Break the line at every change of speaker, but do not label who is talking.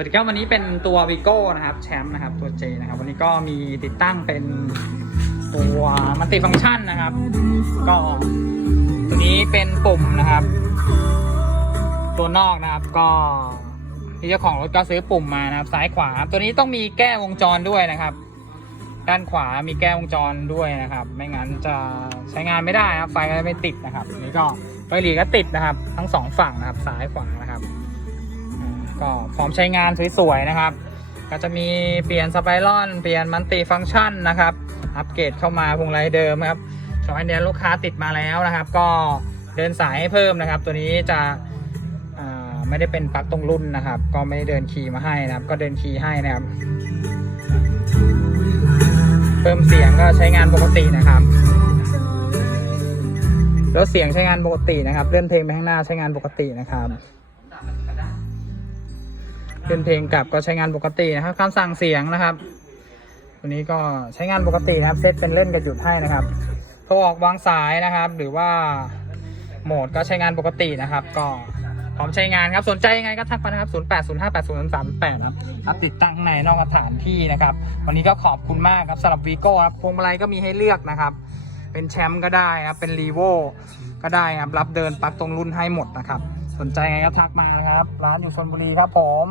สวัสดีครับวันนี้เป็นตัว Vigo นะครับแชมป์นะครับตัว J นะครับ วันนี้ก็มีติดตั้งเป็นตัวมัลติฟัง c t ชันนะครับ ก็ตัวนี้เป็นปุ่มนะครับ ตัวนอกนะครับก็ที่เจ้าของรถก็ซื้อปุ่มมานะครับ ซ้ายขวา ตัวนี้ต้องมีแก้วงจรด้วยนะครับ ด้านขวามีแก้วงจรด้วยนะครับ ไม่งั้นจะใช้งานไม่ได้นะครับไฟก็จะไม่ติดนะครับนนี้ก็ไฟหลีก็ติดนะครับ ทั้งสองฝั่งนะครับซ้ายขวานะครับ ก็พร้อมใช้งานสวยๆนะครับ ก็จะมีเปลี่ยนสไปรอนเปลี่ยนมันติฟังก์ชันนะครับ อัปเกรดเข้ามาพวงไรเดิมครับจอยเนี้ยลูกค้าติดมาแล้วนะครับ ก็เดินสายให้เพิ่มนะครับ ตัวนี้จะไม่ได้เป็นปลั๊กตรงรุ่นนะครับ ก็ไม่ได้เดินคีย์มาให้นะครับ ก็เดินคีย์ให้นะครับ เพิ่มเสียงก็ใช้งานปกตินะครับแล้วเสียงใช้งานปกตินะครับ เลื่อนเพลงไปข้างหน้าใช้งานปกตินะครับ เลื่อนเพลงกลับก็ใช้งานปกตินะครับคำสั่งเสียงนะครับ ตัวนี้ก็ใช้งานปกตินะครับ เซตเป็นเล่นกับหยุดให้นะครับโทรออกวางสายนะครับ หรือว่าโหมดก็ใช้งานปกตินะครับ ก็พร้อมใช้งานครับ สนใจยังไงก็ทักมานะครับ 0 8 0 5 8 0 3 8ครับรับติดตั้งในนอกสถานที่นะครับ วันนี้ก็ขอบคุณมากครับสำหรับวีโก้ครับพวงมาลัยก็มีให้เลือกนะครับ เป็นแชมป์ก็ได้ครับ เป็นรีโวก็ได้ครับ รับเดินปักตรงรุ่นให้หมดนะครับ สนใจยังไงก็ทักมานะครับ ร้านอยู่ชลบุรีครับผม